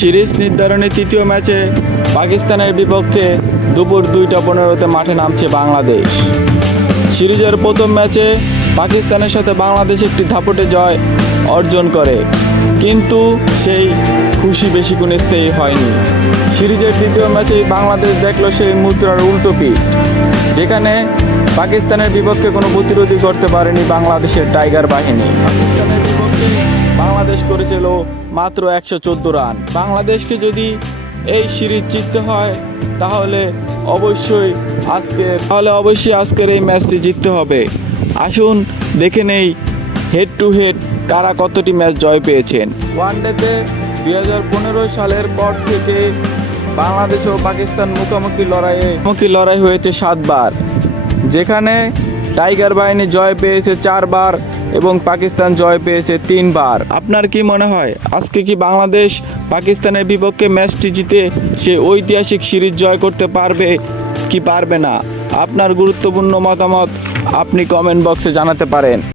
Series নির্ধারণী তৃতীয় ম্যাচে পাকিস্তানের বিপক্ষে দুপুর 2:15-তে মাঠে নামছে বাংলাদেশ। সিরিজের প্রথম ম্যাচে পাকিস্তানের সাথে বাংলাদেশ একটি দাপটে জয় অর্জন করে, কিন্তু সেই খুশি বেশিক্ষণ স্থায়ী হয়নি। সিরিজের দ্বিতীয় ম্যাচেই বাংলাদেশ দেখল সেই মুদ্রার উল্টো পিঠ, যেখানে পাকিস্তানের বিপক্ষে কোনো প্রতিরোধই করতে পারেনি বাংলাদেশের টাইগার বাহিনী। পাকিস্তানের বিপক্ষে বাংলাদেশ করেছিল মাত্র 114 রান। বাংলাদেশকে যদি এই সিরিজ জিততে হয় তাহলে অবশ্যই আজকের এই ম্যাচটি জিততে হবে। আসুন দেখে নেই হেড টু হেড কারা কতটি ম্যাচ জয় পেয়েছেন। ওয়ানডেতে 2015 সালের পর থেকে বাংলাদেশ ও পাকিস্তান মুখোমুখি লড়াই হয়েছে 7 বার, যেখানে টাইগার বাহিনী জয় পেয়েছে 4 বার এবং পাকিস্তান জয় পেয়েছে 3 বার। আপনার কি মনে হয় আজকে কি বাংলাদেশ পাকিস্তানের বিপক্ষে ম্যাচটি জিতে সে ঐতিহাসিক সিরিজ জয় করতে পারবে কি পারবে না? আপনার গুরুত্বপূর্ণ মতামত আপনি কমেন্ট বক্সে জানাতে পারেন।